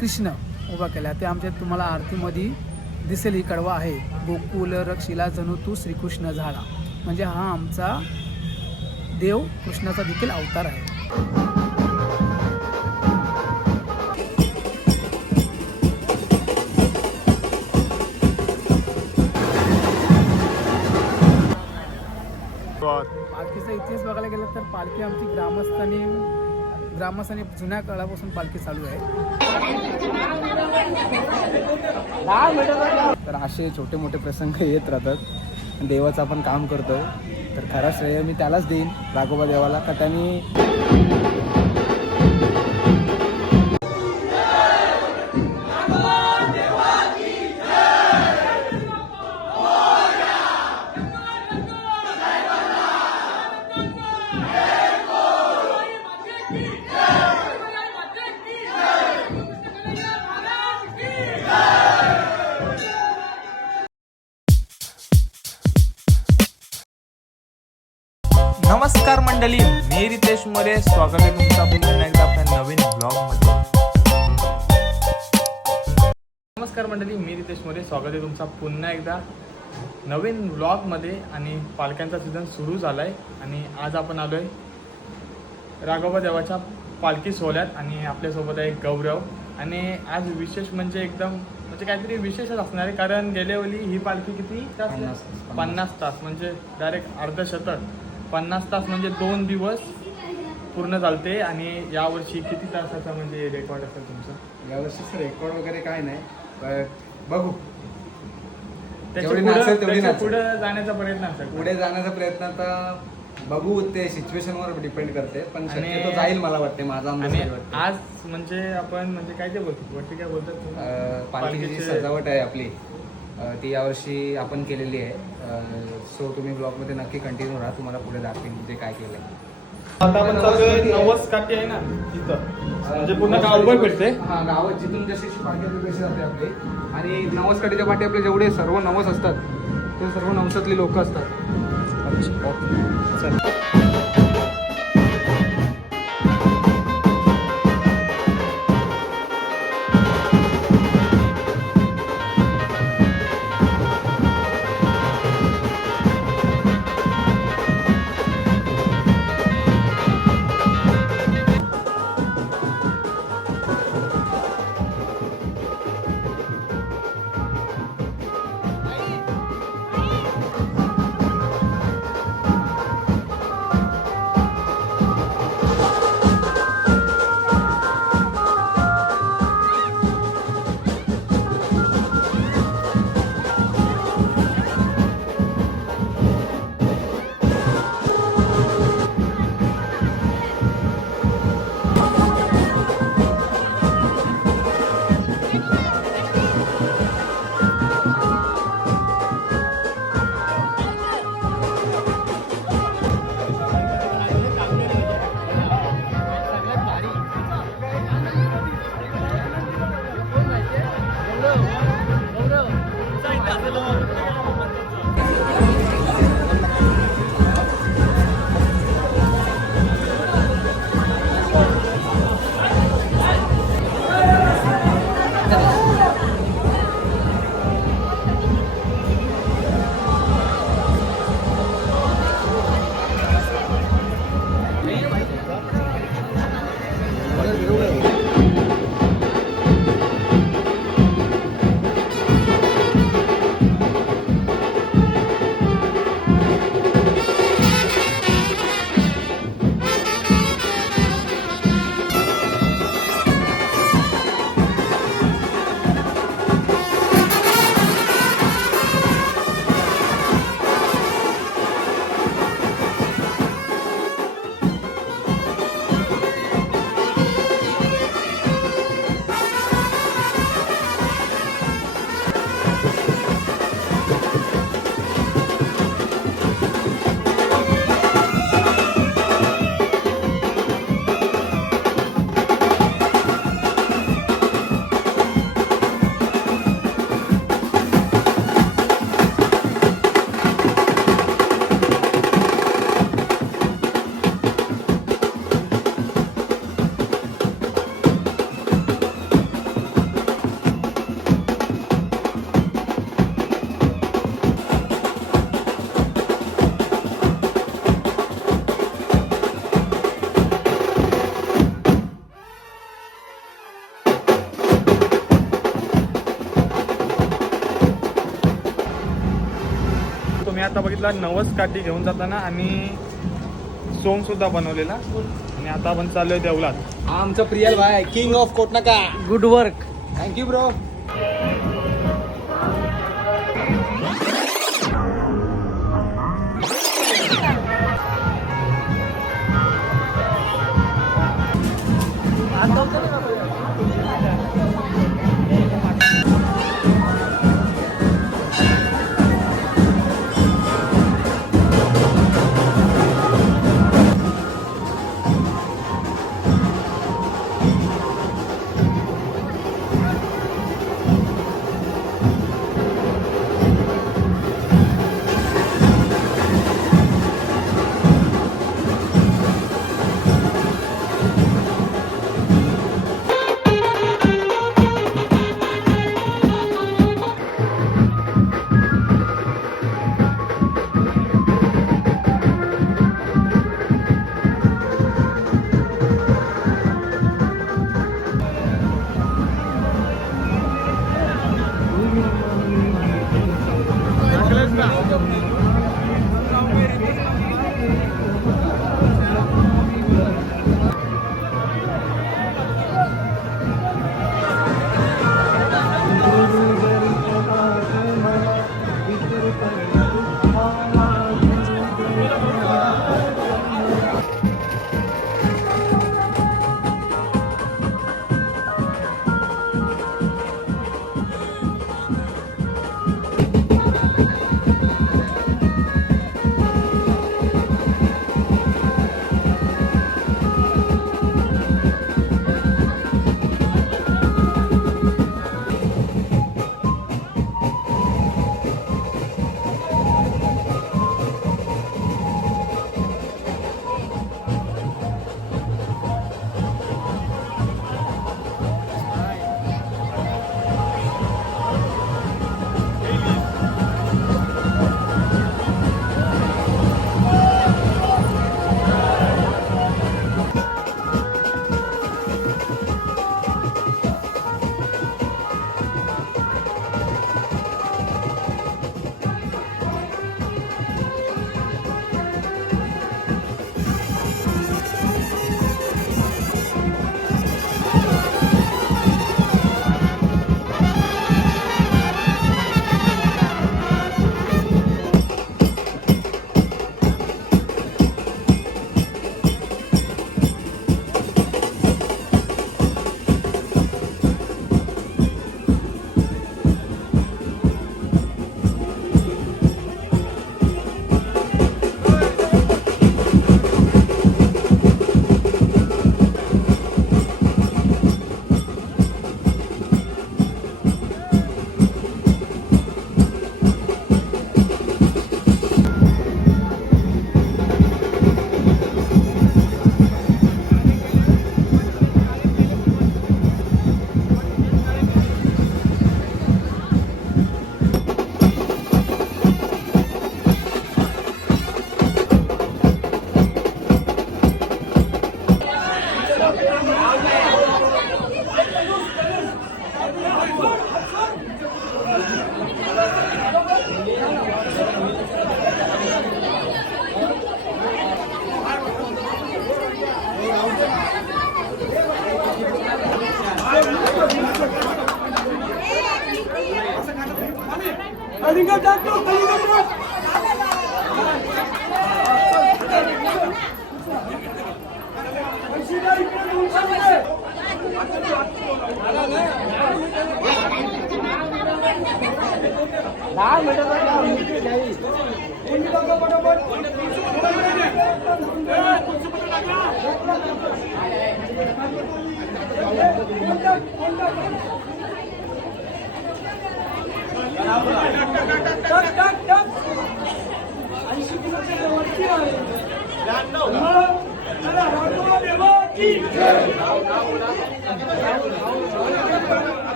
कृष्ण उभा केला ते आमच्या तुम्हाला आरतीमध्ये दिसेल. ही कडवा आहे, गोकुल रक्षिला जणू तू श्रीकृष्ण झाला. म्हणजे हा आमचा देव कृष्णाचा देखील अवतार आहे. पालखीचा इतिहास बघायला गेला तर पालखी आमची ग्रामस्थांनी जुन्या काळापासून पालखी चालू आहे. तर असे छोटे मोठे प्रसंग येत राहतात. देवाचं आपण काम करतो तर खरा श्रेय मी त्यालाच देईन, राघोबा देवाला, का त्यांनी नमस्कार मंडळी, मी रितेश मोरे. स्वागत आहे तुमचं पुन्हा एकदा आपल्या नवीन ब्लॉगमध्ये. नमस्कार मंडळी, मी रितेश मोरे. स्वागत आहे तुमचा पुन्हा एकदा नवीन ब्लॉगमध्ये. आणि पालख्यांचा सीझन सुरू झाला आहे आणि आज आपण आलो आहे राघोबा देवाच्या पालखी सोहळ्यात आणि आपल्यासोबत आहे गौरव. आणि आज विशेष म्हणजे एकदम काहीतरी विशेषच असणार आहे, कारण गेल्या वेळी ही पालखी किती तास? 50 तास, म्हणजे डायरेक्ट अर्धशतक. 50 तास म्हणजे 2 दिवस पूर्ण चालते. आणि यावर्षी किती तासाचा म्हणजे रेकॉर्ड असेल तुमचं? यावर्षीच रेकॉर्ड वगैरे काय नाही, बघू. पुढे जाण्याचा प्रयत्न असेल. पुढे जाण्याचा प्रयत्न आता बघू, ते सिच्युएशनवर डिपेंड करते, पण शक्यतो जाईल मला वाटते, माझा अंदाज आणि वाटते. आज म्हणजे आपण काय ते बोलतो, वरती काय बोलतात, पालखीची सजावट आहे आपली, ती यावर्षी आपण केलेली आहे. सो तुम्ही ब्लॉगमध्ये नक्की कंटिन्यू राहा, तुम्हाला पुढे दाखवेन जे काय केलं आहे. आता आपण नवस काठी आहे ना तिथं, म्हणजे पूर्ण गावभर फिरते. हा, गावात जिथून जशी पाठी आपली कशी जाते आपली. आणि नवस काठीच्या पाठी आपले जेवढे सर्व नवस असतात ते सर्व नवसातली लोक असतात. चल. आता बघितला नवस काठी घेऊन जाताना आणि सोंग सुद्धा बनवलेला. आणि आता आपण चाललोय देवलात. हा आमचा प्रियल भाई king of Kotnaka. Good work. Thank you bro.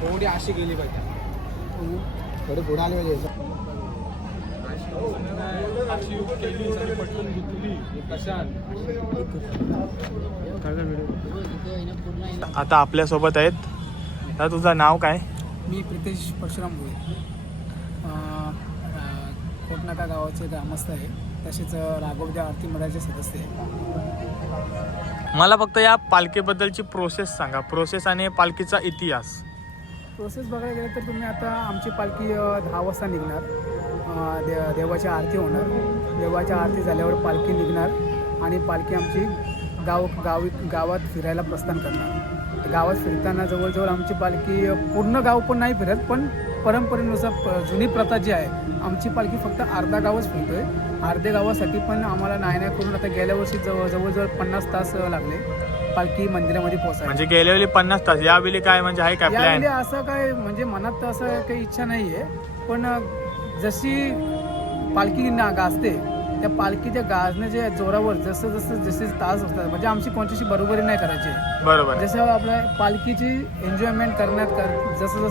थोडी अशी गेली पाहिजे, थोडे पुढे आले पाहिजे. आता आपल्या सोबत आहेत. आता तुझं नाव काय? मी प्रितेश परशुराम भोये. कृष्णाका गावाचे ग्रामस्थ आहे, तसेच राघवदेव आरती मंडळाचे सदस्य आहे. मला फक्त या पालखीबद्दलची प्रोसेस सांगा, प्रोसेस आणि पालखीचा इतिहास. प्रोसेस बघायला गेलं तर तुम्ही आता आमची पालखी 10 वाजता निघणार. देवाची आरती होणार. देवाच्या आरती झाल्यावर पालखी निघणार आणि पालखी आमची गावात फिरायला प्रस्थान करणार. गावात फिरताना जवळजवळ आमची पालखी पूर्ण गाव पण नाही फिरत, पण परंपरेनुसार जुनी प्रथा जी आहे, आमची पालखी फक्त अर्धा गावच फिरतोय. अर्ध्या गावासाठी पण आम्हाला नाही करून आता गेल्या वर्षी जवळजवळ 50 तास लागले पालखी मंदिरामध्ये पोहोचायला. म्हणजे गेल्या वेळी 50 तास, यावेळी काय म्हणजे आहे काय यावेळी प्लॅन? असं काय म्हणजे मनात असं काही इच्छा नाही आहे, पण जशी पालखी गाजते त्या पालखीच्या गाजण्याच्या जोरावर जसे तास असतात, म्हणजे आमची कोणतीशी बरोबरी नाही करायची. बरोबर. जसं आपल्या पालखीची एन्जॉयमेंट करण्यात जसं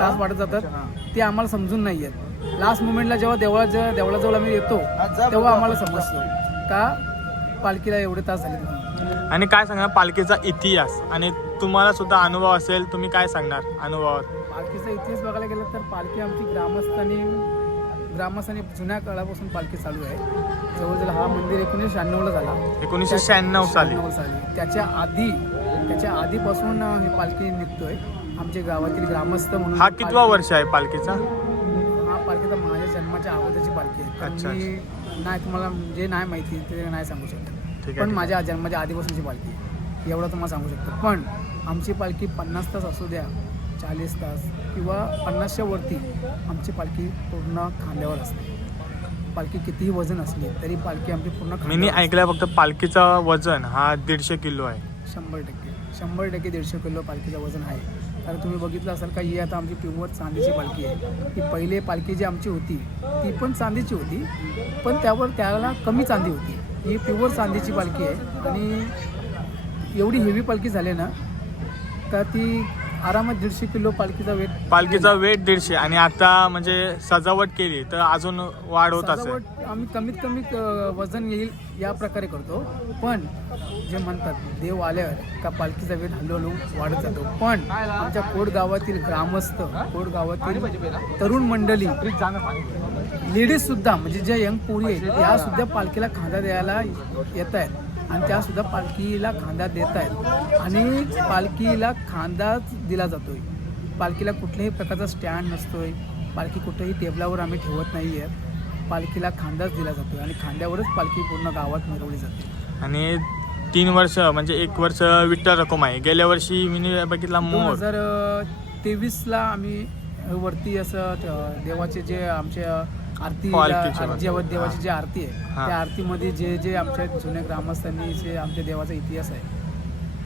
तास वाढत जातात ते आम्हाला समजून नाही येत. लास्ट मुमेंटला जेव्हा देवळाजवळ आम्ही येतो तेव्हा आम्हाला समजतो का पालखीला एवढे तास झाले म्हणून. आणि काय सांगणार पालखीचा इतिहास, आणि तुम्हाला सुद्धा अनुभव असेल, तुम्ही काय सांगणार अनुभवात? पालखीचा इतिहास बघायला गेला तर पालखी आमची ग्रामस्थांनी जुन्या काळापासून पालखी चालू आहे. जवळजवळ हा मंदिर 1996ला झाला. 1996 साली. त्याच्या आधीपासून ही पालखी निघतोय. आमच्या गावातील ग्रामस्थ म्हणून हा कितवा वर्ष आहे पालखीचा? हा पालखी तर माझ्या जन्माच्या अगोदरची पालखी आहे. अच्छा. मी नाही, तुम्हाला जे नाही माहिती ते नाही सांगू शकत, ठीक पण आहे. माझ्या जन्माच्या आधीपासूनची पालखी आहे एवढं तुम्हाला सांगू शकतो. पण आमची पालखी 50 तास असू द्या, 40 तास किंवा 50च्या वरती आमची पालखी पूर्ण खांद्यावर असते. पालखी कितीही वजन असली तरी पालखी आमची पूर्ण मी खांद्यावर ऐकलंय फक्त पालखीचं वजन हा 150 किलो आहे. 100% 150 किलो पालखीचं वजन आहे. कारण तुम्ही बघितलं असाल का, ही आता आमची प्युअर चांदीची पालखी आहे. ही पहिले पालखी जी आमची होती ती पण चांदीची होती, पण त्याला कमी चांदी होती. ही प्युअर चांदीची पालखी आहे आणि एवढी हेवी पालखी झाली ना का ती आरामात 150 किलो पालखीचा वेट. पालखीचा वेट 150, आणि आता म्हणजे सजावट केली तर अजून वाढ होत असेल. सजावट आम्ही कमीत कमी वजन येईल या प्रकारे करतो. पण जे म्हणतात देव आल्यावर का पालखीचा वेट हळूहळू वाढत जातो. पण आमच्या कोड गावातील ग्रामस्थ, कोड गावातील तरुण मंडळी, लेडीज सुद्धा म्हणजे ज्या यंग पोरी आहेत त्या सुद्धा पालखीला खांदा द्यायला येत आहेत आणि त्या सुद्धा पालखीला खांदा देत आहेत आणि पालखीला खांदाच दिला जातोय. पालखीला कुठल्याही प्रकारचा स्टँड नसतोय. पालखी कुठेही टेबलावर आम्ही ठेवत नाही आहे. पालखीला खांदाच दिला जातोय आणि खांद्यावरच पालखी पूर्ण गावात मिरवली जाते. आणि 3 वर्ष म्हणजे 1 वर्ष विठ्ठल रखुमाई. गेल्या वर्षी मी बघितला मोर. 2023ला आम्ही वरती असं देवाचे जे आमच्या आरती पालखीची देवाची जी आरती आहे हां. त्या आरतीमध्ये जे आमच्या जुन्या ग्रामस्थांनी जे आमच्या देवाचा इतिहास आहे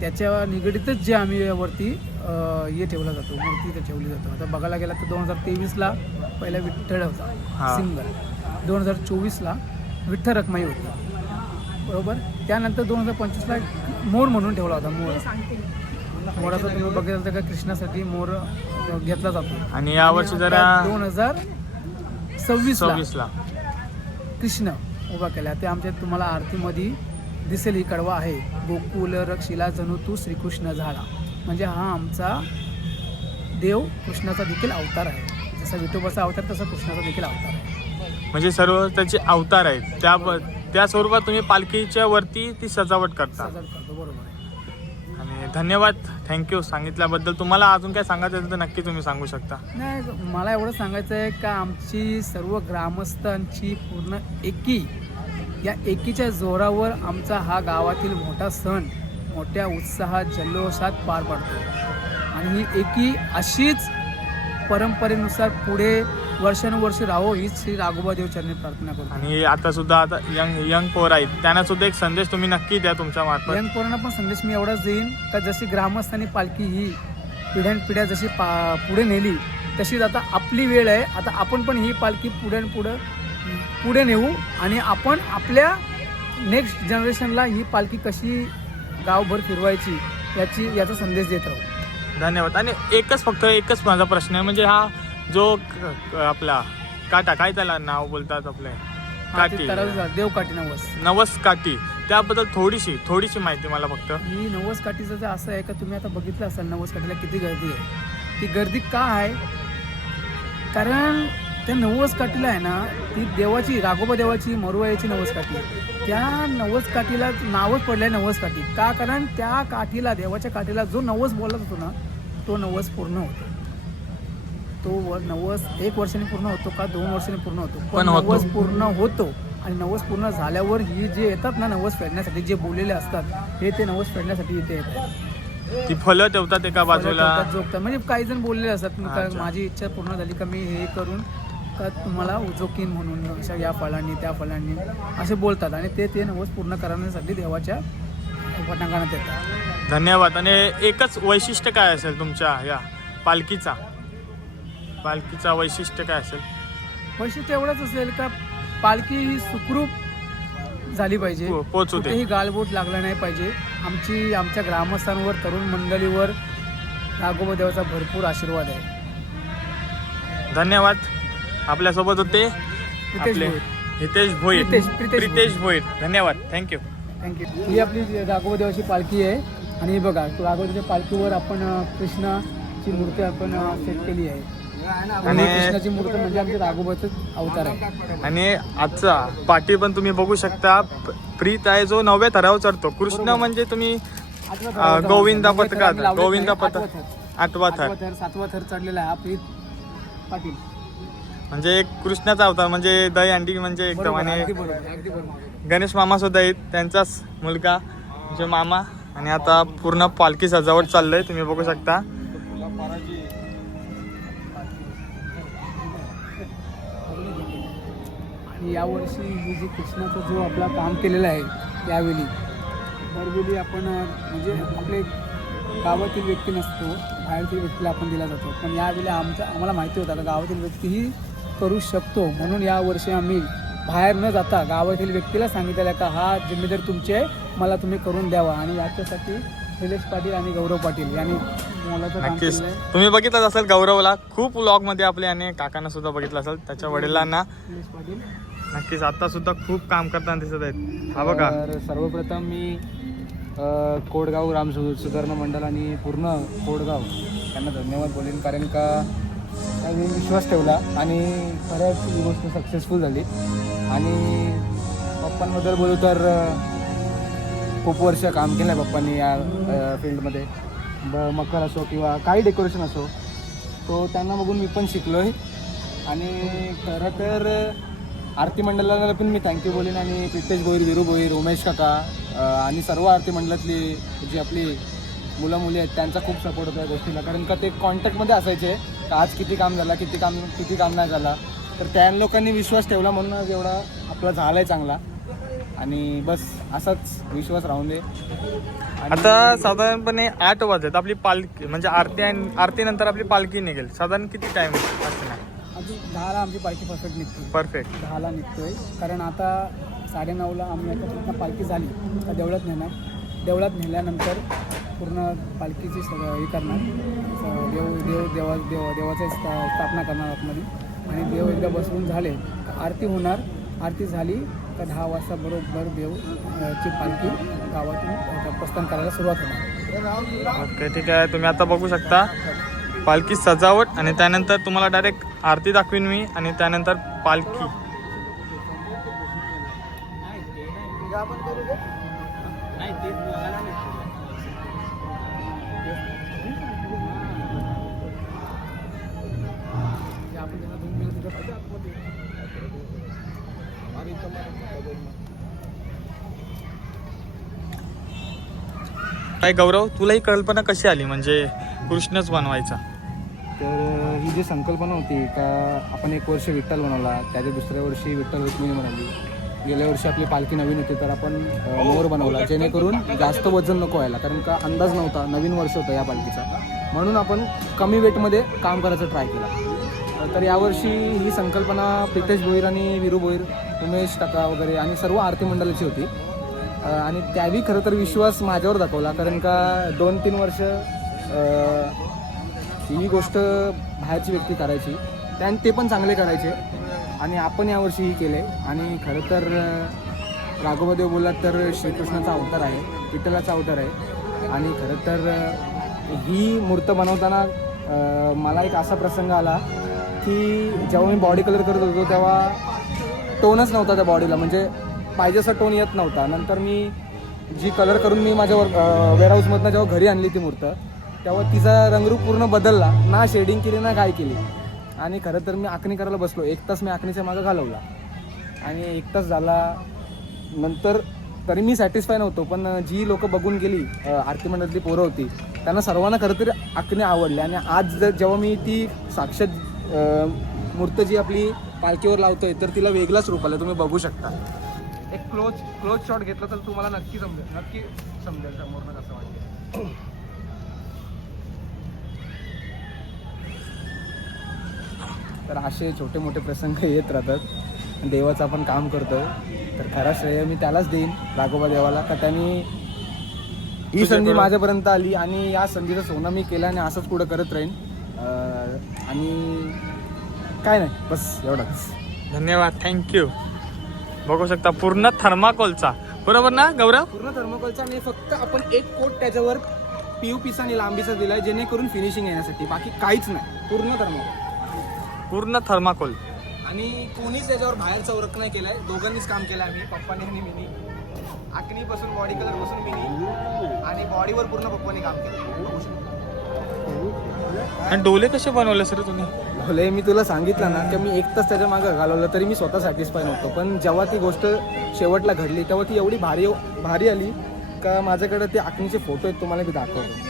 त्याच्या निगडीतच जे आम्ही वरती हे ठेवला जातो, मूर्ती ते ठेवली जातो. आता बघायला गेला तर 2023ला पहिला विठ्ठल होता हां. सिंगल. 2024ला विठ्ठल रखुमाई होती, बरोबर. त्यानंतर 2025ला मोर म्हणून ठेवला होता. मोराचा तुम्ही बघितलं तर का कृष्णासाठी मोर घेतला जातो. आणि यावर्षी जरा 2026ला कृष्ण उभा केला. ते आमच्या तुम्हाला आरतीमध्ये दिसेल ही कडवा आहे, गोकुल रक्षिला जणू तू श्रीकृष्ण झाला. म्हणजे हा आमचा देव कृष्णाचा देखील अवतार आहे. जसा विठोबाचा अवतार तसा कृष्णाचा देखील अवतार आहे. म्हणजे सर्व त्याचे अवतार आहेत. त्या स्वरूपात तुम्ही पालखीच्या वरती ती सजावट करता. सजावट करतो, बरोबर आहे. आणि धन्यवाद, थँक्यू सांगितल्याबद्दल. तुम्हाला अजून काय सांगायचं असेल तर नक्की तुम्ही सांगू शकता. नाही, मला एवढं सांगायचं आहे का आमची सर्व ग्रामस्थांची पूर्ण एकी, या एकीच्या जोरावर आमचा हा गावातील मोठा सण मोठ्या उत्साहात जल्लोषात पार पडतो. आणि ही एकी अशीच परंपरेनुसार पुढे वर्षानुवर्ष राहो हीच श्री राघोबा देव चरणी प्रार्थना करतो. आणि आता सुद्धा यंग पोर आहेत, त्यांना सुद्धा एक संदेश तुम्ही नक्की द्या तुमच्या मार्फत. यंग पोरांना पण संदेश मी एवढाच देईन का जशी ग्रामस्थांनी पालखी ही पिढ्यानपिढ्या जशी पुढे नेली तशीच आता आपली वेळ आहे. आता आपण पण ही पालखी पुढे नेऊ आणि आपण आपल्या नेक्स्ट जनरेशनला ही पालखी कशी गावभर फिरवायची याचा संदेश देत राहू. धन्यवाद. आणि फक्त एकच माझा प्रश्न आहे, म्हणजे हा जो आपला काटा, काय त्याला नाव बोलतात आपले, काठी, देवकाठी नवस काठी, त्याबद्दल थोडीशी माहिती मला फक्त. ही नवस काठीचं जे असं आहे का तुम्ही आता बघितलं असाल नवस काठीला किती गर्दी आहे. ती गर्दी का आहे, कारण त्या नवस काठीला आहे ना, ती देवाची राघोबा देवाची मरुआईची नवस काठी, त्या नवस काठीला नावच पडलं आहे नवस काठी. का? कारण त्या काठीला, देवाच्या काठीला जो नवस बोलत होतो ना, तो नवस पूर्ण होतो. तो नवस 1 वर्षाने पूर्ण होतो का 2 वर्षाने पूर्ण होतो, पण होतो. नवस पूर्ण होतो. आणि नवस पूर्ण झाल्यावर ही जे येतात ना नवस फेडण्यासाठी, जे बोललेले असतात हे ते नवस फेडण्यासाठी इथे येतात. ती फळं ठेवतात एका बाजूला. जोगतात. म्हणजे काही जण बोललेले असतात का अच्छा. माझी इच्छा पूर्ण झाली का मी हे करून का तुम्हाला उजोकीन म्हणून अशा या फळांनी त्या फळांनी असे बोलतात. आणि ते नवस पूर्ण करण्यासाठी देवाच्या पटांगणात येतात. धन्यवाद. आणि एकच वैशिष्ट्य काय असेल तुमच्या या पालखीचा वैशिष्ट्य काय असेल? वैशिष्ट्य एवढंच असेल का पालखी ही सुखरूप झाली पाहिजे, पोचू दे. कुठेही गालबोट लागला नाही पाहिजे. आमच्या ग्रामस्थांवर, तरुण मंडळीवर राघोबा देवाचा भरपूर आशीर्वाद आहे. धन्यवाद. आपल्यासोबत होते आपले हितेश भोईर. प्रितेश भोईर. धन्यवाद. थँक्यू. ही आपली राघोबा देवाची पालखी आहे. आणि बघा राघोबा देवाच्या पालखीवर आपण कृष्णाची मूर्ती आपण सेट केली आहे. आणि कृष्णाची मूर्ती म्हणजे आमच्या राघोबाचा अवतार आहे. आणि आजचा पाठी पण तुम्ही बघू शकता. प्रीत आहे जो 9व्या थरावर चढतो. कृष्ण म्हणजे तुम्ही गोविंदा पथकात 8वा थर 7वा थर चढलेला आहे हा प्रीत पाटील. म्हणजे एक कृष्णाचा अवतार म्हणजे दही अंडी म्हणजे एकदम. आणि अगदी बरोबर. गणेश मामा सुद्धा आहेत, त्यांचाच मुलगा म्हणजे मामा. आणि आता पूर्ण पालखी सजावट चाललंय, तुम्ही बघू शकता. आणि यावर्षी ही जी कृष्णाचा जो आपला काम केलेला आहे यावेळी दरवेळी आपण म्हणजे आपले गावातील व्यक्ती नसतो, बाहेरतील व्यक्तीला आपण दिला जातो. पण यावेळी आम्हाला माहिती होतं का गावातील व्यक्तीही करू शकतो, म्हणून यावर्षी आम्ही बाहेर न जाता गावातील व्यक्तीला सांगितलेलं का हा जिम्मेदारी तुमची आहे, मला तुम्ही करून द्यावा. आणि याच्यासाठी निलेश पाटील आणि गौरव पाटील यांनी मोलाचं काम नक्कीच केलं आहे. तुम्ही बघितलं असेल गौरवला खूप व्लॉगमध्ये आपले, आणि काकांना सुद्धा बघितलं असेल, त्याच्या वडिलांना. निलेश पाटील नक्कीच आता सुद्धा खूप काम करताना दिसत आहेत. हा बघा. तर सर्वप्रथम मी कोडगाव ग्राम सुधारणा मंडळ आणि पूर्ण कोडगाव यांना धन्यवाद बोलेन, कारण का त्यांनी विश्वास ठेवला आणि खरंच ही गोष्ट सक्सेसफुल झाली. आणि पप्पांबद्दल बोलू तर खूप वर्ष काम केलं आहे पप्पांनी या फील्डमध्ये. मकर असो किंवा काही डेकोरेशन असो, तो त्यांना बघून मी पण शिकलो आहे. आणि खरं तर आरती मंडळाला पण मी थँक्यू बोलेन. आणि प्रितेश भोईर, वीरू भोईर, उमेश काका आणि सर्व आरती मंडळातली जी आपली मुलं मुली आहेत त्यांचा खूप सपोर्ट होता या गोष्टीला, कारण का ते कॉन्टॅक्टमध्ये असायचे का आज किती काम झाला, किती काम नाही झाला. तर त्या लोकांनी विश्वास ठेवला म्हणून आज एवढा आपला झाला आहे चांगला. आणि बस असाच विश्वास राहून दे. आता साधारणपणे 8 वाजत आपली पालखी म्हणजे आरतीनंतर आपली पालखी निघेल. साधारण किती टाइम असणार? अजून 10ला आमची पालखी परफेक्ट निघते. परफेक्ट 10ला निघतोय, कारण आता 9:30ला आम्ही आता पालखी झाली तर देवळात नेणार. देवळात नेल्यानंतर पूर्ण पालखीची हे करणार, देवाचं स्थापना करणार आतमध्ये. आणि देव एकदा बसवून झाले आरती होणार. आरती झाली तर 10 वाजता बरोबर देवची पालखी गावातून प्रस्थान करायला सुरुवात होणार. ओके, ठीक आहे. तुम्ही आता बघू शकता पालखी सजावट, आणि त्यानंतर तुम्हाला डायरेक्ट आरती दाखवीन मी, आणि त्यानंतर पालखी. काय गौरव, तुला ही कल्पना कशी आली म्हणजे कृष्णच बनवायचा? तर ही जी संकल्पना होती का आपण 1 वर्ष विठ्ठल बनवला, त्याच्या दुसऱ्या वर्षी विठ्ठल रुक्मिणी बनवली. गेल्या वर्षी आपली पालखी नवीन होती तर आपण मोर बनवला, जेणेकरून जास्त वजन नको व्हायला, कारण का अंदाज नव्हता, नवीन वर्ष होतं या पालखीचा, म्हणून आपण कमी वेटमध्ये काम करायचा ट्राय केला. तर यावर्षी ही संकल्पना प्रितेश भोईर आणि वीरू भोईर, उमेश काका वगैरे आणि सर्व आरती मंडळाची होती. आणि त्यावेळी खरं तर विश्वास माझ्यावर दाखवला, कारण का 2-3 वर्ष ही गोष्ट बाहेरची व्यक्ती करायची, ते पण चांगले करायचे, आणि आपण यावर्षी ही केले. आणि खरं तर राघोबादेव बोललात तर श्रीकृष्णाचा अवतार आहे, विठ्ठलाचा अवतार आहे. आणि खरं तर ही मूर्त बनवताना मला एक असा प्रसंग आला की की जेव्हा मी बॉडी कलर करत होतो तेव्हा टोनच नव्हता त्या बॉडीला, म्हणजे पाहिजे असा टोन येत नव्हता. नंतर मी जी कलर करून मी माझ्या वेअरहाऊसमधनं जेव्हा घरी आणली ती मूर्त, तेव्हा तिचा रंगरूप पूर्ण बदलला. ना शेडिंग केली ना काय केली. आणि खरं तर मी आखणी करायला बसलो, 1 तास मी आखणीच्या मागं घालवला आणि 1 तास झाला. नंतर तरी मी सॅटिस्फाय नव्हतो, पण जी लोक बघून गेली आरती मंडळातली पोरं होती, त्यांना सर्वांना खरं तरी आखणी आवडली. आणि आज जेव्हा मी ती साक्षात मूर्त जी आपली पालखीवर लावतोय तर तिला वेगळाच रूप आलं, तुम्ही बघू शकता. एक क्लोज शॉट घेतला तर तुम्हाला नक्की समजेल समोरनं कसं वाटतं. तर असे छोटे मोठे प्रसंग येत राहतात. देवाचं आपण काम करतो तर खरा श्रेय मी त्यालाच देईन, राघोबा देवाला, का त्यांनी ही संधी माझ्यापर्यंत आली आणि या संधीचं सोनं मी केलं आणि असंच पुढं करत राहीन. आणि काय नाही, बस एवढंच. धन्यवाद, थँक्यू. बघू शकता पूर्ण थर्माकोलचा, बरोबर ना गौरव? पूर्ण थर्माकोलचा आणि फक्त आपण एक कोट त्याच्यावर PUPचा आणि लांबीचा दिलाय जेणेकरून फिनिशिंग येण्यासाठी, बाकी काहीच नाही. पूर्ण थर्माकोल. आणि कोणीच त्याच्यावर बाहेरचा वर्क नाही केलाय, दोघांनीच काम केलं आम्ही, पप्पाने आणि मिनी. आखणीपासून बॉडी कलर पासून मिनी आणि बॉडीवर पूर्ण पप्पाने काम केलं. आणि डोले कसे बनवले सर तुम्ही? भले मी तुला सांगितलं ना की मी 1 तास त्याच्या मागं घालवलं तरी मी स्वतः सॅटिस्फाय नव्हतो, पण जेव्हा ती गोष्ट शेवटला घडली तेव्हा ती एवढी भारी आली का माझ्याकडे ते आखणीचे फोटो आहेत, तुम्हाला मी दाखवतो.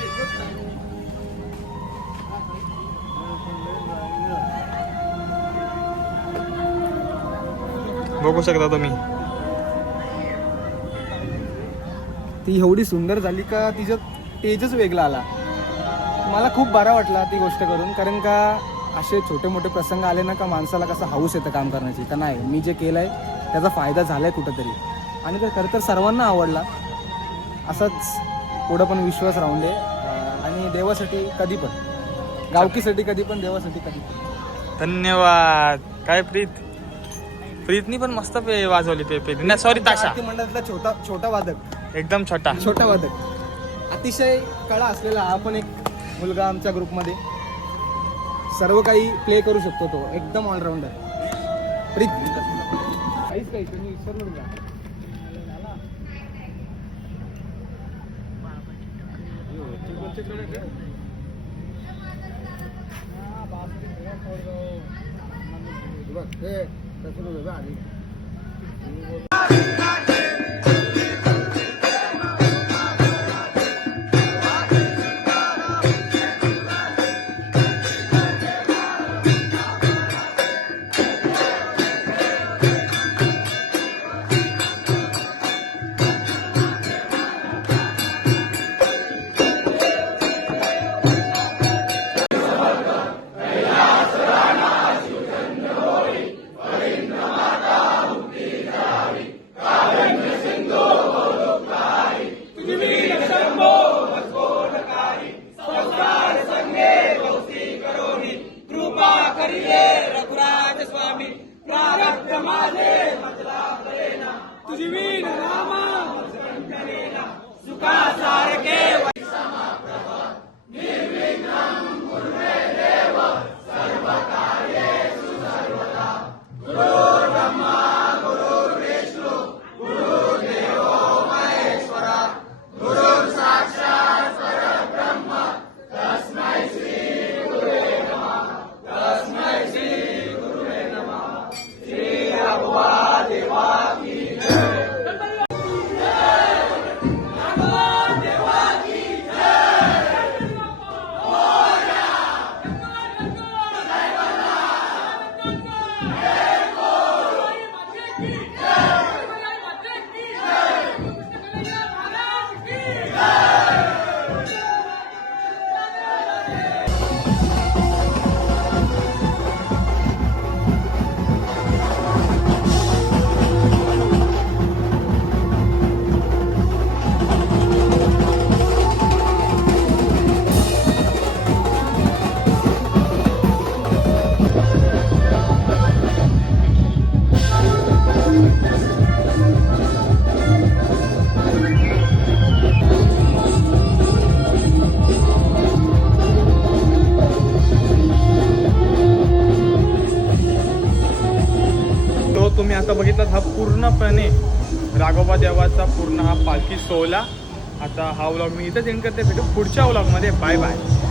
बघू शकता तुम्ही. ती एवढी सुंदर झाली का तिचं तेजच वेगळा आला. मला खूप बरा वाटला ती गोष्ट करून, कारण का असे छोटे मोठे प्रसंग आले ना का माणसाला कसं हौस येतं काम करण्याची. तर नाही, मी जे केलं आहे त्याचा फायदा झाला आहे कुठंतरी, आणि ते खरं तर सर्वांना आवडला. असाच पुढं पण विश्वास राहून दे. आणि देवासाठी कधी पण, गावकीसाठी कधी पण, देवासाठी कधी पण. धन्यवाद. काय प्रीतनी पण मस्त वाजवली ते नाही, सॉरी, ताशा. आरती मंडळातला छोटा वादक, एकदम छोटा वादक, अतिशय कळा असलेला हा पण एक मुलगा आमच्या ग्रुपमध्ये. सर्व काही प्ले करू शकतो तो, एकदम ऑलराऊंडर. प्रीत काही तुम्ही विसरलो का? तुम्ही आता बघितलात हा पूर्णपणे राघोबा देवाचा पूर्ण हा पालखी सोहळा. आता हा व्लॉग मी इथंच एंड करते. भेटू पुढच्या व्लॉगमध्ये. Bye bye.